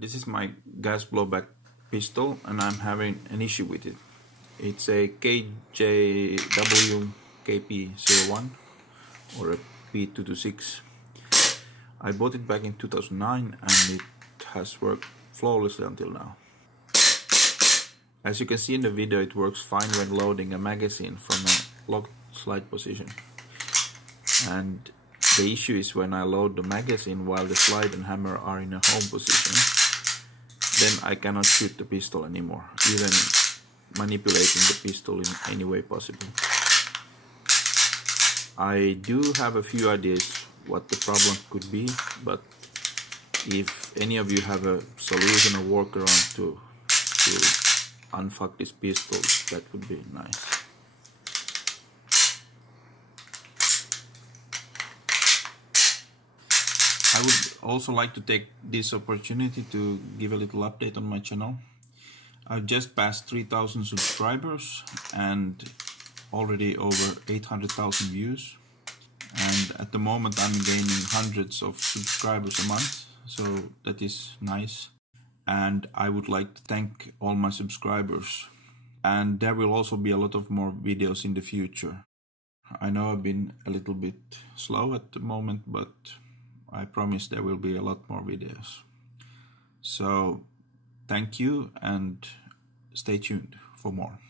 This is my gas blowback pistol and I'm having an issue with it. It's a KJW KP01 or a P226. I bought it back in 2009 and it has worked flawlessly until now. As you can see in the video, it works fine when loading a magazine from a locked slide position. And the issue is when I load the magazine while the slide and hammer are in a home position, then I cannot shoot the pistol anymore, even manipulating the pistol in any way possible. I do have a few ideas what the problem could be, but if any of you have a solution or workaround to unfuck this pistol, that would be nice. I would also like to take this opportunity to give a little update on my channel. I've just passed 3,000 subscribers and already over 800,000 views. And at the moment I'm gaining hundreds of subscribers a month, so that is nice. And I would like to thank all my subscribers. And there will also be a lot of more videos in the future. I know I've been a little bit slow at the moment, but I promise there will be a lot more videos. So thank you and stay tuned for more.